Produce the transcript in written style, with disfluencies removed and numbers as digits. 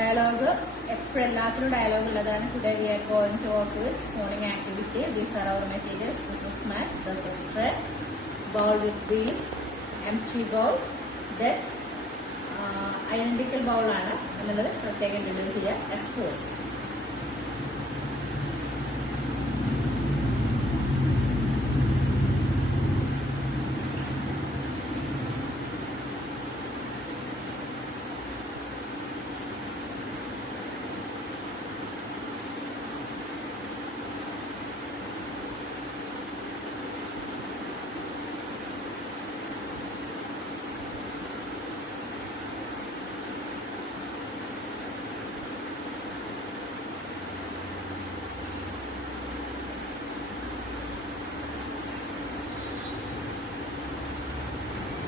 Dialogue എപ്പോഴും എല്ലാത്തിലും dialogue ഉള്ളതാണ്. Today we are going to work with morning activity. These are our materials. This is mat, this is tray, bowl with beans, empty bowl, then identical ബൗളാണ് എന്നുള്ളത് പ്രത്യേകം introduce ചെയ്യുക. Spoon